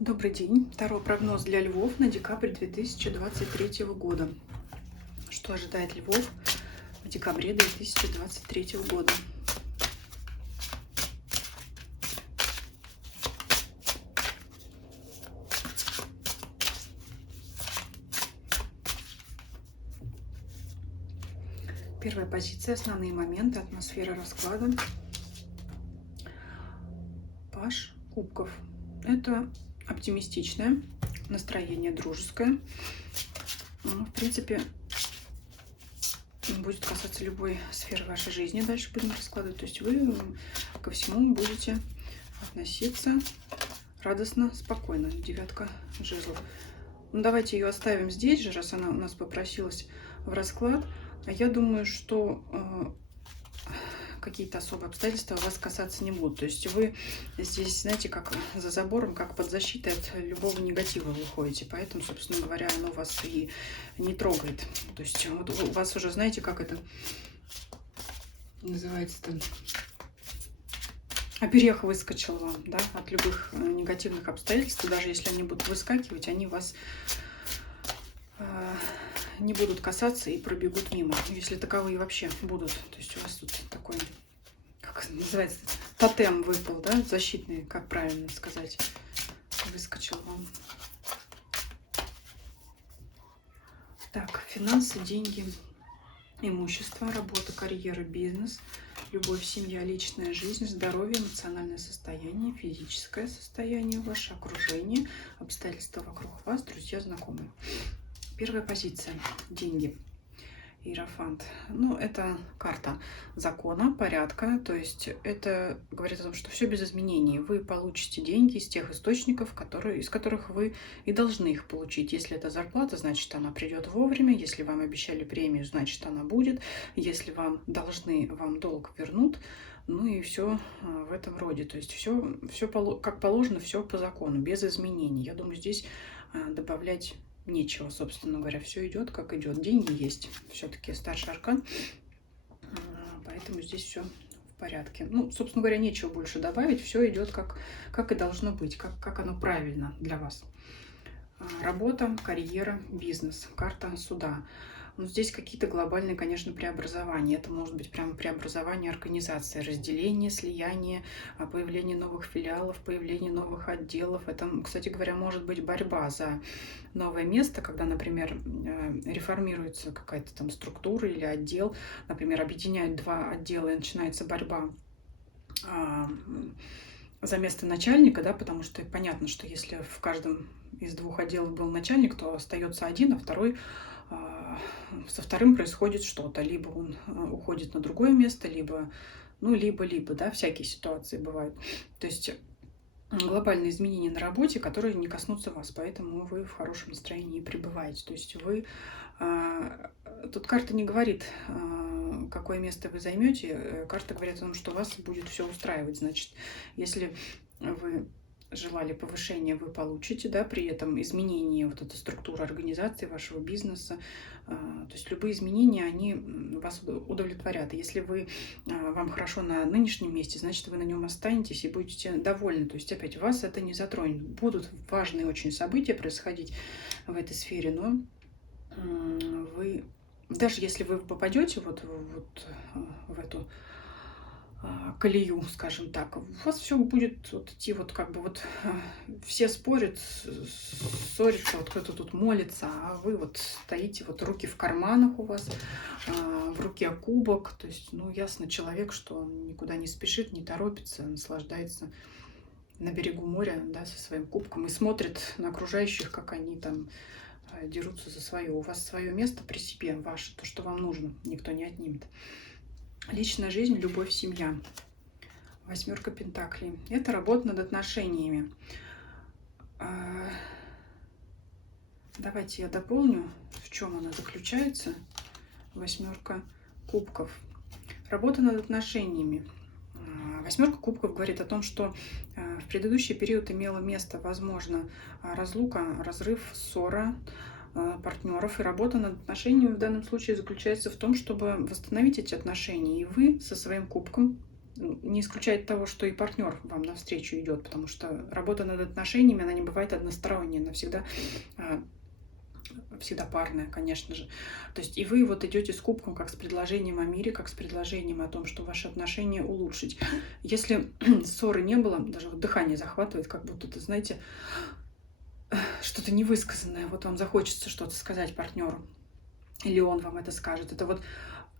Добрый день. Второй прогноз для львов на декабрь 2023 года. Что ожидает львов в декабре 2023 года? Первая позиция, основные моменты, атмосфера расклада. Паж кубков. Это оптимистичное настроение, дружеское. В принципе, будет касаться любой сферы вашей жизни. Дальше будем раскладывать. То есть вы ко всему будете относиться радостно, спокойно. Девятка жезлов. Ну, давайте ее оставим здесь же, раз она у нас попросилась в расклад. А я думаю, что какие-то особые обстоятельства вас касаться не будут. То есть вы здесь, знаете, как за забором, как под защитой от любого негатива выходите. Поэтому, собственно говоря, оно вас и не трогает. То есть вот у вас уже, знаете, как это называется-то? Оберег выскочил вам, да, от любых негативных обстоятельств. Даже если они будут выскакивать, они вас не будут касаться и пробегут мимо, если таковые вообще будут. То есть у вас тут такой, как это называется, тотем выпал, да, защитный, как правильно сказать, выскочил вам. Так, финансы, деньги, имущество, работа, карьера, бизнес, любовь, семья, личная жизнь, здоровье, эмоциональное состояние, физическое состояние, ваше окружение, обстоятельства вокруг вас, друзья, знакомые. Первая позиция – деньги. Иерофант. Ну, это карта закона, порядка. То есть это говорит о том, что все без изменений. Вы получите деньги из тех источников, из которых вы и должны их получить. Если это зарплата, значит, она придет вовремя. Если вам обещали премию, значит, она будет. Если вам должны, вам долг вернут. Ну и все в этом роде. То есть все как положено, все по закону, без изменений. Я думаю, здесь добавлять нечего, собственно говоря, все идет как идет. Деньги есть, все-таки старший аркан, поэтому здесь все в порядке. Ну, собственно говоря, нечего больше добавить, все идет как и должно быть, как оно правильно для вас. Работа, карьера, бизнес, карта суда. Но здесь какие-то глобальные, конечно, преобразования. Это может быть прямо преобразование организации, разделение, слияние, появление новых филиалов, появление новых отделов. Это, кстати говоря, может быть борьба за новое место, когда, например, реформируется какая-то там структура или отдел, например, объединяют два отдела и начинается борьба за место начальника, да, потому что понятно, что если в каждом из двух отделов был начальник, то остается один, а второй со вторым происходит что-то. Либо он уходит на другое место, либо, да, всякие ситуации бывают. То есть глобальные изменения на работе, которые не коснутся вас, поэтому вы в хорошем настроении пребываете. То есть вы... Тут карта не говорит, какое место вы займете. Карта говорит о том, что вас будет все устраивать. Значит, если вы желали повышения, вы получите, да, при этом изменение вот этой структуры организации вашего бизнеса, то есть любые изменения, они вас удовлетворят. Если вам хорошо на нынешнем месте, значит, вы на нем останетесь и будете довольны. То есть опять вас это не затронет. Будут важные очень события происходить в этой сфере, но вы, даже если вы попадете вот в эту колею, скажем так, у вас все будет вот идти вот как бы вот все спорят, ссорятся, вот кто-то тут молится, а вы вот стоите, вот руки в карманах у вас, в руке кубок, то есть, ну, ясно человек, что он никуда не спешит, не торопится, наслаждается на берегу моря, да, со своим кубком и смотрит на окружающих, как они там дерутся за свое. У вас свое место при себе, ваше, то, что вам нужно, никто не отнимет. Личная жизнь, любовь, семья. Восьмерка пентаклей. Это работа над отношениями. Давайте я дополню, в чем она заключается. Восьмерка кубков. Работа над отношениями. Восьмерка кубков говорит о том, что в предыдущий период имело место, возможно, разлука, разрыв, ссора партнеров. И работа над отношениями в данном случае заключается в том, чтобы восстановить эти отношения. И вы со своим кубком не исключает того, что и партнер вам навстречу идет, потому что работа над отношениями, она не бывает односторонняя, она всегда парная, конечно же. То есть и вы вот идете с кубком как с предложением о мире, как с предложением о том, что ваши отношения улучшить. Если ссоры не было, даже вот дыхание захватывает, как будто, ты знаете, что-то невысказанное, вот вам захочется что-то сказать партнеру, или он вам это скажет. Это вот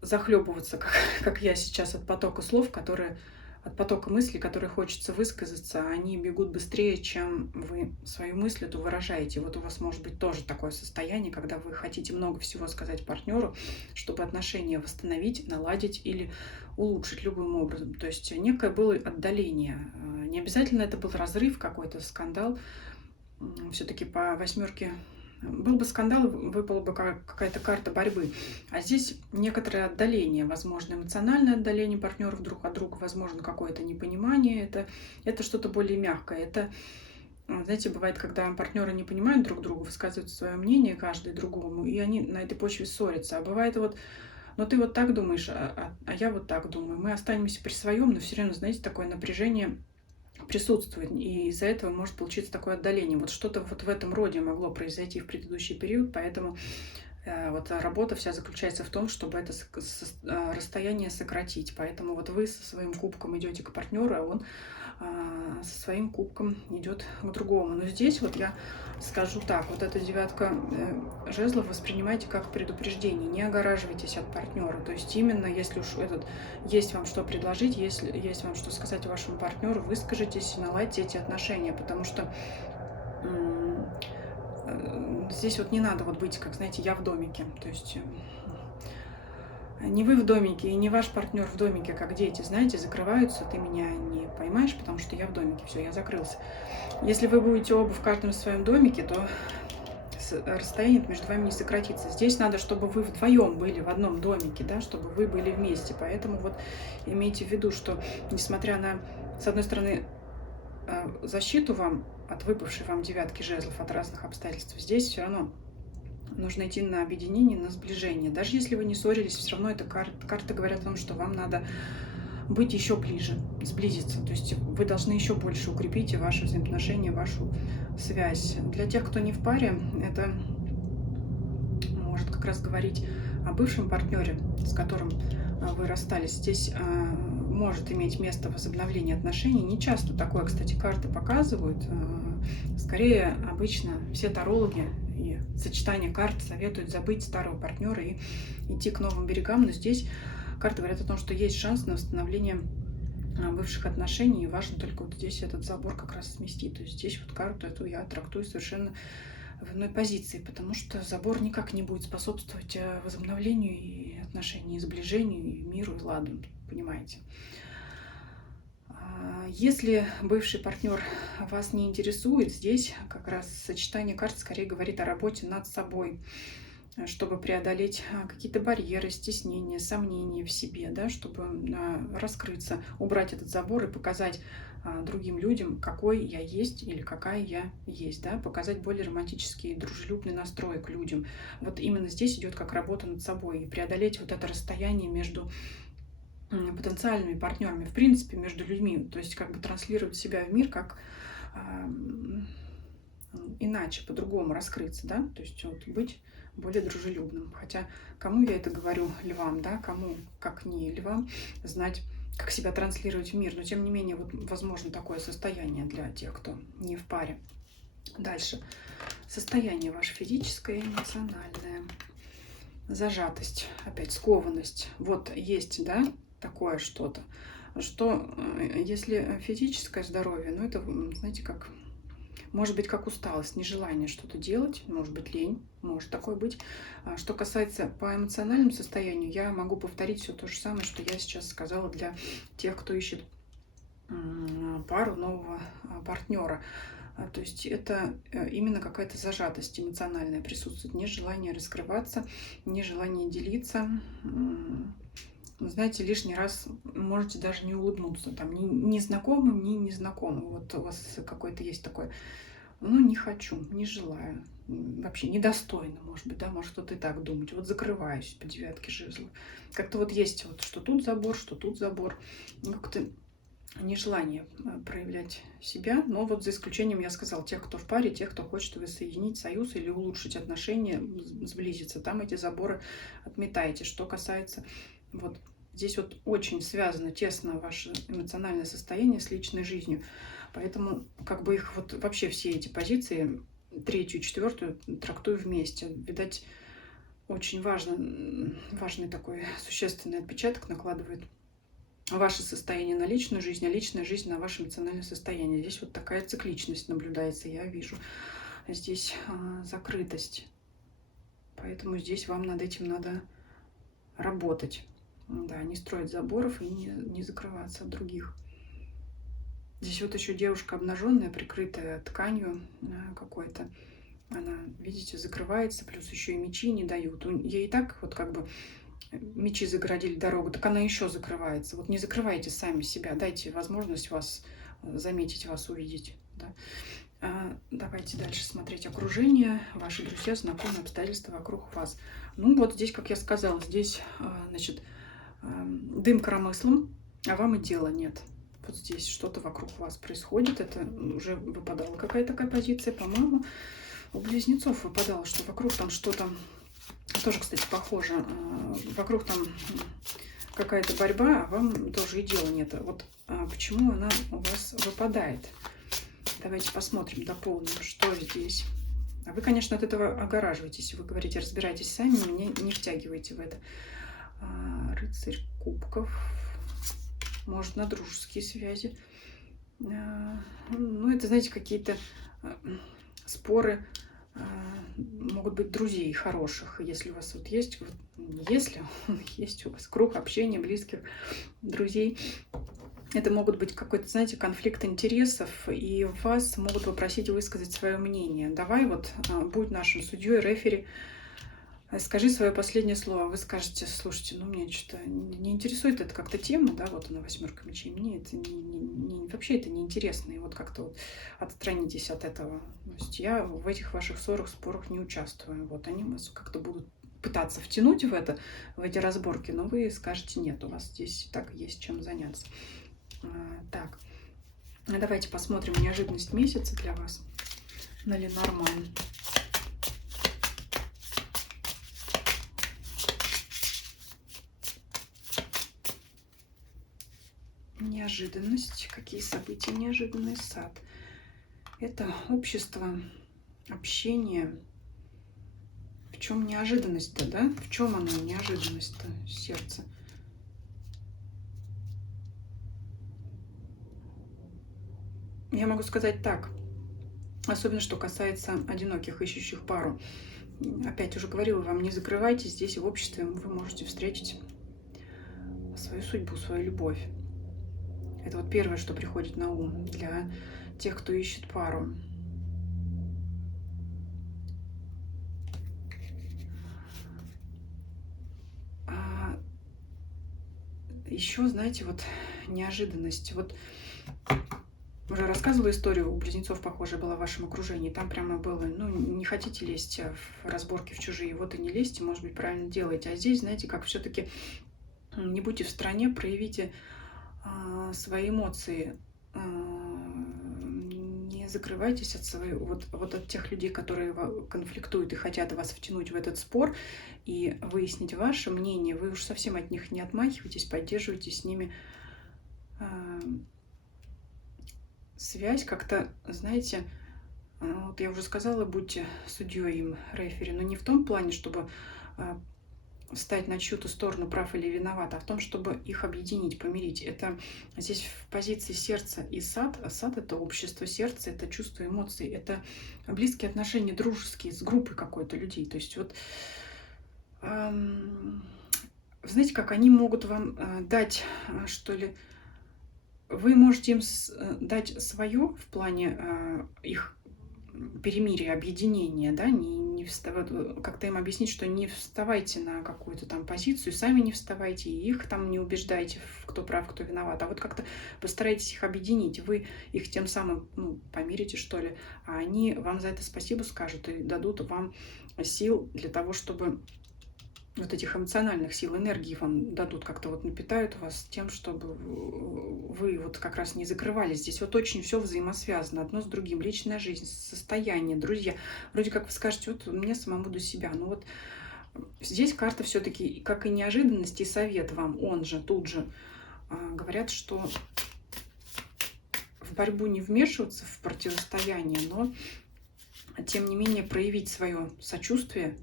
захлебываться, как я сейчас, от потока слов, от потока мыслей, которые хочется высказаться, они бегут быстрее, чем вы свою мысль эту выражаете. Вот у вас может быть тоже такое состояние, когда вы хотите много всего сказать партнеру, чтобы отношения восстановить, наладить или улучшить любым образом. То есть некое было отдаление. Не обязательно это был разрыв, какой-то скандал. Все-таки по восьмерке был бы скандал, выпала бы какая-то карта борьбы. А здесь некоторое отдаление, возможно, эмоциональное отдаление партнеров друг от друга, возможно, какое-то непонимание. Это что-то более мягкое. Это, знаете, бывает, когда партнеры не понимают друг друга, высказывают свое мнение каждый другому, и они на этой почве ссорятся. А бывает вот, ну ты вот так думаешь, а я вот так думаю. Мы останемся при своем, но все равно, знаете, такое напряжение присутствует, и из-за этого может получиться такое отдаление. Вот что-то вот в этом роде могло произойти в предыдущий период, поэтому вот работа вся заключается в том, чтобы это расстояние сократить. Поэтому вот вы со своим кубком идете к партнеру, а он со своим кубком идет к другому. Но здесь вот я скажу так, вот эта девятка жезлов воспринимайте как предупреждение, не огораживайтесь от партнера. То есть именно если уж есть вам что предложить, если есть вам что сказать вашему партнеру, выскажитесь и наладьте эти отношения, потому что здесь вот не надо вот быть, как, знаете, я в домике. То есть не вы в домике и не ваш партнер в домике, как дети, знаете, закрываются, ты меня не поймаешь, потому что я в домике, все, я закрылся. Если вы будете оба в каждом своем домике, то расстояние между вами не сократится. Здесь надо, чтобы вы вдвоем были в одном домике, да, чтобы вы были вместе. Поэтому вот имейте в виду, что несмотря на, с одной стороны, защиту вам от выпавшей вам девятки жезлов, от разных обстоятельств, здесь все равно нужно идти на объединение, на сближение. Даже если вы не ссорились, все равно эта карта говорит о том, что вам надо быть еще ближе, сблизиться. То есть вы должны еще больше укрепить ваши взаимоотношения, вашу связь. Для тех, кто не в паре, это может как раз говорить о бывшем партнере, с которым вы расстались. Здесь может иметь место возобновление отношений. Не часто такое, кстати, карты показывают. Скорее, обычно все тарологи и сочетание карт советуют забыть старого партнера и идти к новым берегам. Но здесь карты говорят о том, что есть шанс на восстановление бывших отношений, и важно только вот здесь этот забор как раз сместить. То есть здесь вот карту эту я трактую совершенно в иной позиции, потому что забор никак не будет способствовать возобновлению и отношений, и сближению, и миру, и ладу, понимаете. Если бывший партнер вас не интересует, здесь как раз сочетание карт скорее говорит о работе над собой, чтобы преодолеть какие-то барьеры, стеснения, сомнения в себе, да, чтобы раскрыться, убрать этот забор и показать другим людям, какой я есть или какая я есть, да, показать более романтический, дружелюбный настрой к людям. Вот именно здесь идет как работа над собой и преодолеть вот это расстояние между потенциальными партнерами, в принципе, между людьми, то есть как бы транслировать себя в мир как иначе, по-другому раскрыться, да, то есть вот быть более дружелюбным. Хотя кому я это говорю, львам, да, кому, как не львам, знать, как себя транслировать в мир. Но тем не менее, вот возможно такое состояние для тех, кто не в паре. Дальше. Состояние ваше физическое и эмоциональное. Зажатость, опять скованность. Вот есть, да, такое что-то. Что если физическое здоровье, ну это, знаете, как... Может быть, как усталость, нежелание что-то делать, может быть, лень, может такое быть. Что касается по эмоциональному состоянию, я могу повторить все то же самое, что я сейчас сказала для тех, кто ищет пару, нового партнера. То есть это именно какая-то зажатость эмоциональная присутствует, нежелание раскрываться, нежелание делиться. Знаете, лишний раз можете даже не улыбнуться, там, ни знакомым, ни незнакомым. Вот у вас какое-то есть такое ну, не хочу, не желаю, вообще недостойно, может быть, да, может кто-то и так думать. Вот закрываюсь по девятке жезлов. Как-то вот есть вот, что тут забор, что тут забор. Ну, как-то нежелание проявлять себя, но вот за исключением, я сказала, тех, кто в паре, тех, кто хочет воссоединить союз или улучшить отношения, сблизиться, там эти заборы отметаете. Что касается вот здесь вот очень связано тесно ваше эмоциональное состояние с личной жизнью, поэтому как бы их вот вообще все эти позиции, третью и четвертую, трактую вместе. Видать, очень важный такой существенный отпечаток накладывает ваше состояние на личную жизнь, а личная жизнь на ваше эмоциональное состояние. Здесь вот такая цикличность наблюдается, я вижу. Здесь закрытость. Поэтому здесь вам над этим надо работать. Да, не строить заборов и не закрываться от других. Здесь вот еще девушка обнаженная, прикрытая тканью какой-то. Она, видите, закрывается, плюс еще и мечи не дают. Ей и так вот как бы мечи загородили дорогу, так она еще закрывается. Вот не закрывайте сами себя, дайте возможность вас заметить, вас увидеть. Да? Давайте дальше смотреть окружение, ваши друзья, знакомые, обстоятельства вокруг вас. Ну вот здесь, как я сказала, здесь, значит, дым коромыслом, а вам и дела нет. Вот здесь что-то вокруг вас происходит, это уже выпадала какая-то такая позиция, по-моему, у близнецов выпадало, что вокруг там что-то, тоже, кстати, похоже, вокруг там какая-то борьба, а вам тоже и дела нет. Вот почему она у вас выпадает? Давайте посмотрим, дополним, что здесь. А вы, конечно, от этого огораживаетесь. Вы говорите, разбирайтесь сами, меня не втягивайте в это. Рыцарь кубков. Может, на дружеские связи. Ну, это, знаете, какие-то споры, могут быть друзей хороших. Если у вас вот есть, если есть у вас круг общения, близких друзей, это могут быть какой-то, знаете, конфликт интересов, и вас могут попросить высказать свое мнение. Давай вот будь нашим судьей, рефери, скажи свое последнее слово. Вы скажете, слушайте, ну мне что-то не интересует это как-то тема, да, вот она восьмерка мечей, мне это вообще это неинтересно, и вот как-то вот отстранитесь от этого. То есть я в этих ваших ссорах, спорах не участвую. Вот они вас как-то будут пытаться втянуть в эти разборки, но вы скажете, нет, у вас здесь так есть чем заняться. Так, давайте посмотрим неожиданность месяца для вас на Ленорман. Неожиданность. Какие события неожиданный сад? Это общество, общение. В чем неожиданность-то, да? В чем она, неожиданность-то, сердце? Я могу сказать так, особенно что касается одиноких, ищущих пару. Опять уже говорила вам, не закрывайтесь, здесь в обществе вы можете встретить свою судьбу, свою любовь. Это вот первое, что приходит на ум для тех, кто ищет пару. Еще, знаете, вот неожиданность. Вот уже рассказывала историю, у близнецов похожая была в вашем окружении. Там прямо было, ну, не хотите лезть в разборки в чужие, вот и не лезьте, может быть, правильно делаете. А здесь, знаете, как все-таки не будьте в стороне, проявите свои эмоции. Не закрывайтесь от вот от тех людей, которые конфликтуют и хотят вас втянуть в этот спор и выяснить ваше мнение. Вы уж совсем от них не отмахивайтесь, поддерживайте с ними связь. Как-то, знаете, вот я уже сказала, будьте судьей им, рефери, но не в том плане, чтобы встать на чью-то сторону, прав или виноват, а в том, чтобы их объединить, помирить. Это здесь в позиции сердца и сад. А сад — это общество, сердце — это чувство, эмоций, это близкие отношения, дружеские, с группой какой-то людей. То есть вот, знаете, как они могут вам дать, что ли, вы можете им дать свое в плане их перемирие, объединение, да, не вставать, как-то им объяснить, что не вставайте на какую-то там позицию, сами не вставайте, и их там не убеждайте, кто прав, кто виноват, а вот как-то постарайтесь их объединить, вы их тем самым, ну, помирите, что ли, а они вам за это спасибо скажут и дадут вам сил для того, чтобы вот этих эмоциональных сил, энергии вам дадут, как-то вот напитают вас тем, чтобы вы вот как раз не закрывались. Здесь вот очень все взаимосвязано, одно с другим. Личная жизнь, состояние, друзья. Вроде как вы скажете, вот мне самому до себя. Но вот здесь карта все-таки, как и неожиданность, и совет вам, он же, тут же, говорят, что в борьбу не вмешиваться, в противостояние, но тем не менее проявить свое сочувствие,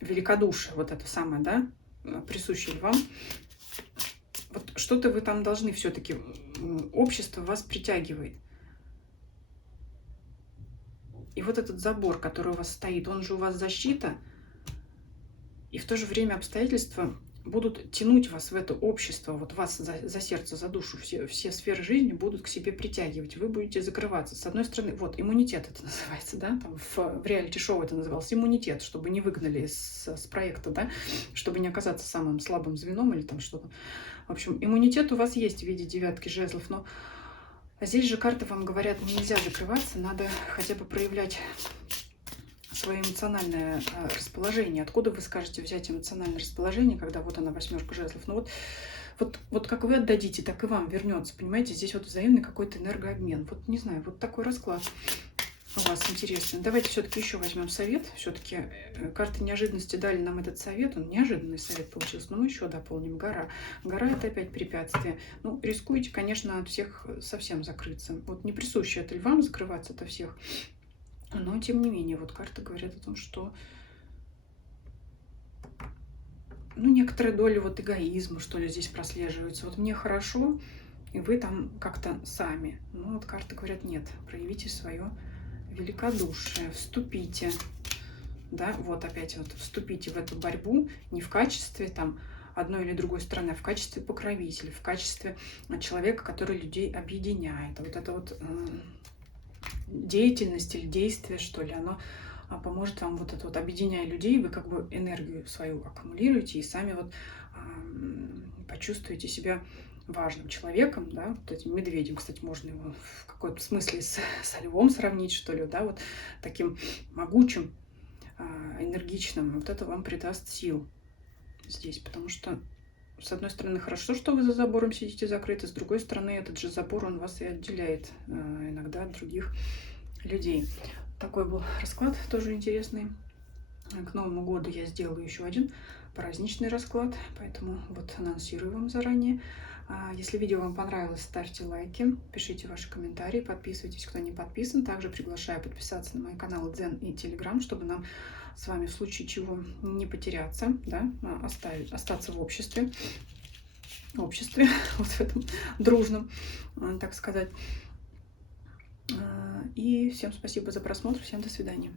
великодушие, вот это самое, да, присущее вам. Вот что-то вы там должны все-таки, общество вас притягивает. И вот этот забор, который у вас стоит, он же у вас защита, и в то же время обстоятельства будут тянуть вас в это общество, вот вас за сердце, за душу, все сферы жизни будут к себе притягивать, вы будете закрываться. С одной стороны, вот, иммунитет это называется, да, там в реалити-шоу это называлось иммунитет, чтобы не выгнали с проекта, да, чтобы не оказаться самым слабым звеном или там что-то. В общем, иммунитет у вас есть в виде 9 жезлов, но здесь же карты вам говорят, нельзя закрываться, надо хотя бы проявлять свое эмоциональное расположение. Откуда вы скажете взять эмоциональное расположение, когда вот она, 8 жезлов? Ну вот как вы отдадите, так и вам вернется. Понимаете, здесь вот взаимный какой-то энергообмен. Вот не знаю, вот такой расклад у вас интересный. Давайте все-таки еще возьмем совет. Все-таки карты неожиданности дали нам этот совет. Он неожиданный совет получился. Но мы еще дополним. Гора. Гора — это опять препятствие. Ну, рискуете, конечно, от всех совсем закрыться. Вот не присуще это львам закрываться от всех. Но, тем не менее, вот карты говорят о том, что, ну, некоторая доля вот эгоизма, что ли, здесь прослеживается. Вот мне хорошо, и вы там как-то сами. Ну, вот карты говорят, нет, проявите свое великодушие, вступите, да, вот опять вот вступите в эту борьбу не в качестве там одной или другой стороны, а в качестве покровителя, в качестве человека, который людей объединяет. Вот это вот деятельность или действие, что ли, оно поможет вам вот это вот, объединяя людей, вы как бы энергию свою аккумулируете и сами вот почувствуете себя важным человеком, да, вот этим медведем, кстати, можно его в какой-то смысле со львом сравнить, что ли, да, вот таким могучим, энергичным, вот это вам придаст сил здесь, потому что с одной стороны, хорошо, что вы за забором сидите закрыты, с другой стороны, этот же забор, он вас и отделяет иногда от других людей. Такой был расклад, тоже интересный. К Новому году я сделаю еще один праздничный расклад, поэтому вот анонсирую вам заранее. Если видео вам понравилось, ставьте лайки, пишите ваши комментарии, подписывайтесь, кто не подписан. Также приглашаю подписаться на мои каналы Дзен и Телеграм, чтобы нам с вами в случае чего не потеряться, да, остаться в обществе, вот в этом дружном, так сказать. И всем спасибо за просмотр, всем до свидания.